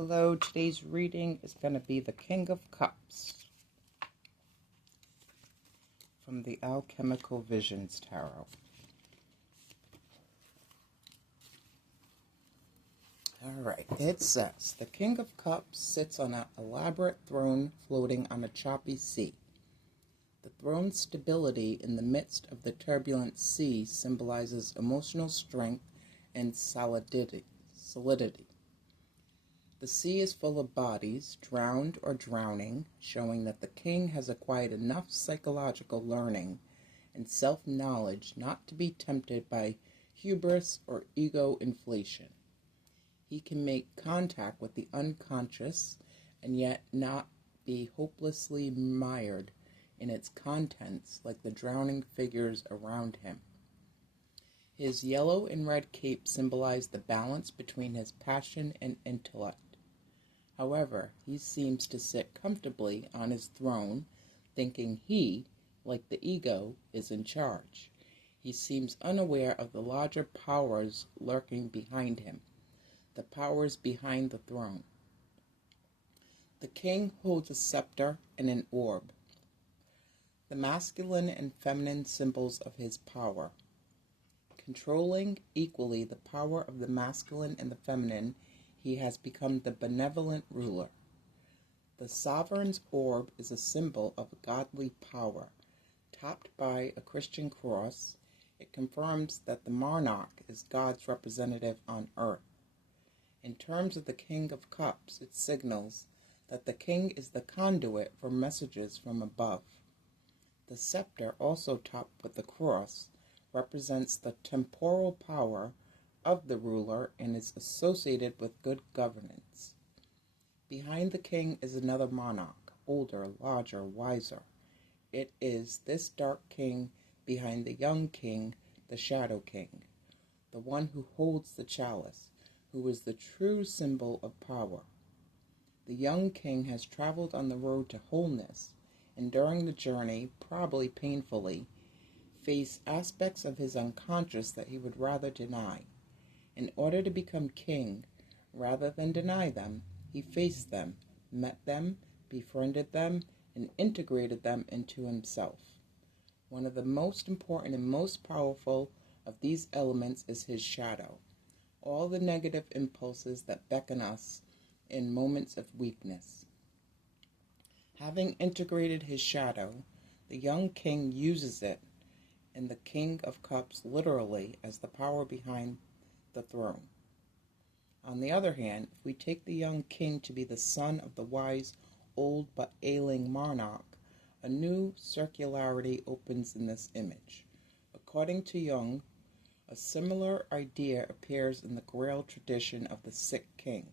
Hello, today's reading is going to be the King of Cups from the Alchemical Visions Tarot. Alright, it says, the King of Cups sits on an elaborate throne floating on a choppy sea. The throne's stability in the midst of the turbulent sea symbolizes emotional strength and solidity. The sea is full of bodies, drowned or drowning, showing that the king has acquired enough psychological learning and self-knowledge not to be tempted by hubris or ego inflation. He can make contact with the unconscious and yet not be hopelessly mired in its contents like the drowning figures around him. His yellow and red cape symbolize the balance between his passion and intellect. However, he seems to sit comfortably on his throne, thinking he, like the ego, is in charge. He seems unaware of the larger powers lurking behind him, the powers behind the throne. The king holds a scepter and an orb, the masculine and feminine symbols of his power. Controlling equally the power of the masculine and the feminine, he has become the benevolent ruler. The sovereign's orb is a symbol of godly power. Topped by a Christian cross, it confirms that the monarch is God's representative on earth. In terms of the King of Cups, it signals that the king is the conduit for messages from above. The scepter, also topped with the cross, represents the temporal power of the ruler and is associated with good governance. Behind the king is another monarch, older, larger, wiser. It is this dark king behind the young king, the shadow king, the one who holds the chalice, who is the true symbol of power. The young king has traveled on the road to wholeness, and during the journey, probably painfully, faced aspects of his unconscious that he would rather deny. In order to become king, rather than deny them, he faced them, met them, befriended them, and integrated them into himself. One of the most important and most powerful of these elements is his shadow, all the negative impulses that beckon us in moments of weakness. Having integrated his shadow, the young king uses it, and the King of Cups literally as the power behind the throne. On the other hand, if we take the young king to be the son of the wise, old but ailing monarch, a new circularity opens in this image. According to Jung, a similar idea appears in the Grail tradition of the sick king,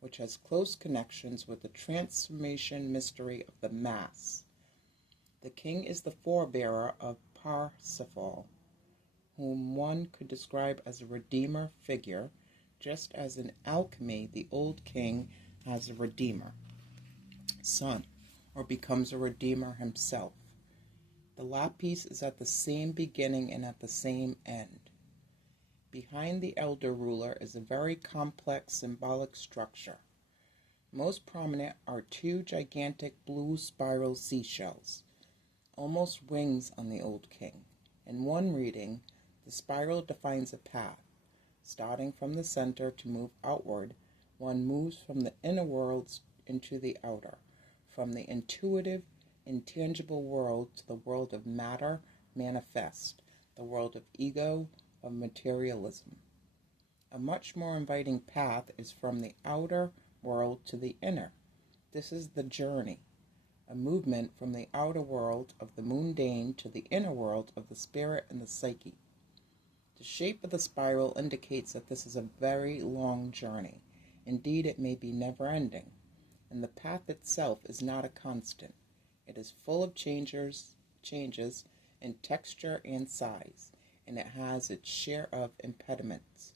which has close connections with the transformation mystery of the Mass. The king is the forebearer of Parsifal, whom one could describe as a redeemer figure, just as in alchemy the old king has a redeemer, son, or becomes a redeemer himself. The lapis is at the same beginning and at the same end. Behind the elder ruler is a very complex symbolic structure. Most prominent are two gigantic blue spiral seashells, almost wings on the old king. In one reading, the spiral defines a path. Starting from the center to move outward, one moves from the inner worlds into the outer, from the intuitive, intangible world to the world of matter, manifest, the world of ego, of materialism. A much more inviting path is from the outer world to the inner. This is the journey, a movement from the outer world of the mundane to the inner world of the spirit and the psyche. The shape of the spiral indicates that this is a very long journey. Indeed, it may be never-ending, and the path itself is not a constant. It is full of changes in texture and size, and it has its share of impediments.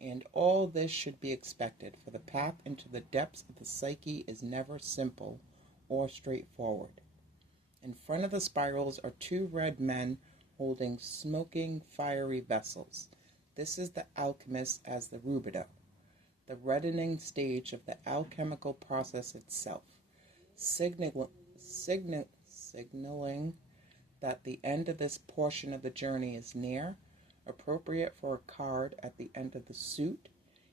And all this should be expected, for the path into the depths of the psyche is never simple or straightforward. In front of the spirals are two red men holding smoking, fiery vessels. This is the alchemist as the rubido. the reddening stage of the alchemical process itself, signaling that the end of this portion of the journey is near, appropriate for a card at the end of the suit.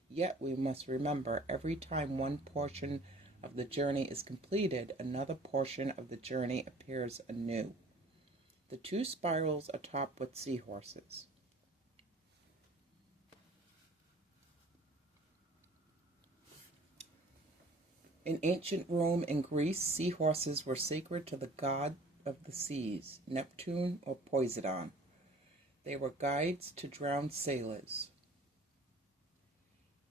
Yet we must remember, every time one portion of the journey is completed, another portion of the journey appears anew. The two spirals are topped with seahorses. In ancient Rome and Greece, seahorses were sacred to the god of the seas, Neptune or Poseidon. They were guides to drowned sailors.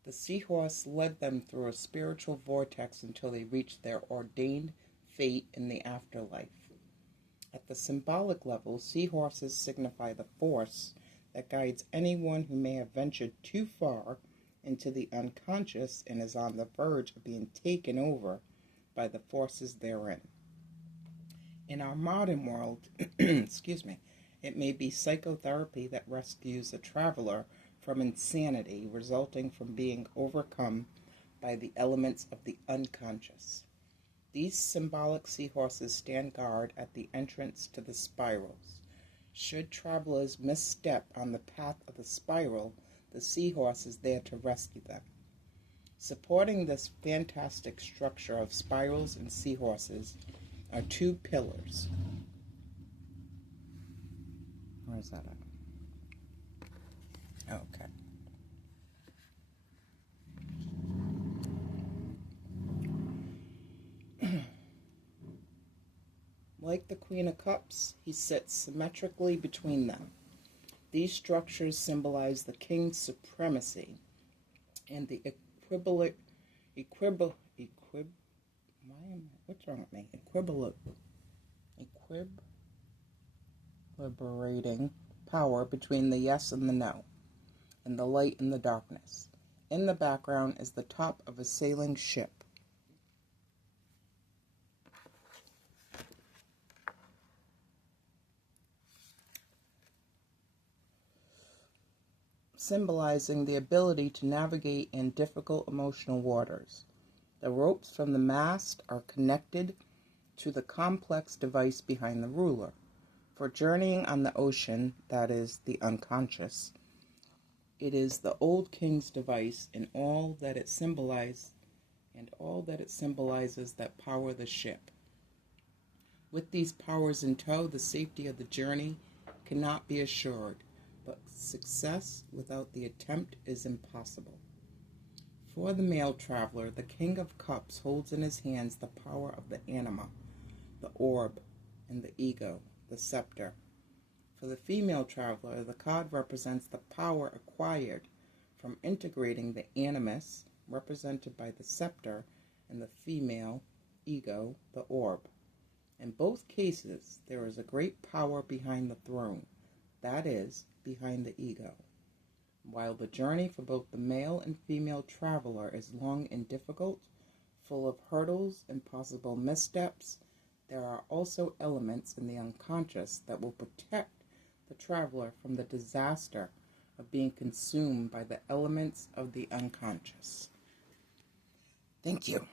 The seahorse led them through a spiritual vortex until they reached their ordained fate in the afterlife. At the symbolic level, seahorses signify the force that guides anyone who may have ventured too far into the unconscious and is on the verge of being taken over by the forces therein. In our modern world, it may be psychotherapy that rescues a traveler from insanity resulting from being overcome by the elements of the unconscious. These symbolic seahorses stand guard at the entrance to the spirals. Should travelers misstep on the path of the spiral, the seahorse is there to rescue them. Supporting this fantastic structure of spirals and seahorses are two pillars. Where's that at? Okay. Like the Queen of Cups, he sits symmetrically between them. These structures symbolize the king's supremacy and the equilibrating power between the yes and the no, and the light and the darkness. In the background is the top of a sailing ship. Symbolizing the ability to navigate in difficult emotional waters. The ropes from the mast are connected to the complex device behind the ruler. For journeying on the ocean, that is, the unconscious, it is the old king's device and all that it symbolizes that power the ship. With these powers in tow, the safety of the journey cannot be assured, but success without the attempt is impossible. For the male traveler, the King of Cups holds in his hands the power of the anima, the orb, and the ego, the scepter. For the female traveler, the card represents the power acquired from integrating the animus, represented by the scepter, and the female ego, the orb. In both cases, there is a great power behind the throne, that is, behind the ego. While the journey for both the male and female traveler is long and difficult, full of hurdles and possible missteps, there are also elements in the unconscious that will protect the traveler from the disaster of being consumed by the elements of the unconscious. Thank you.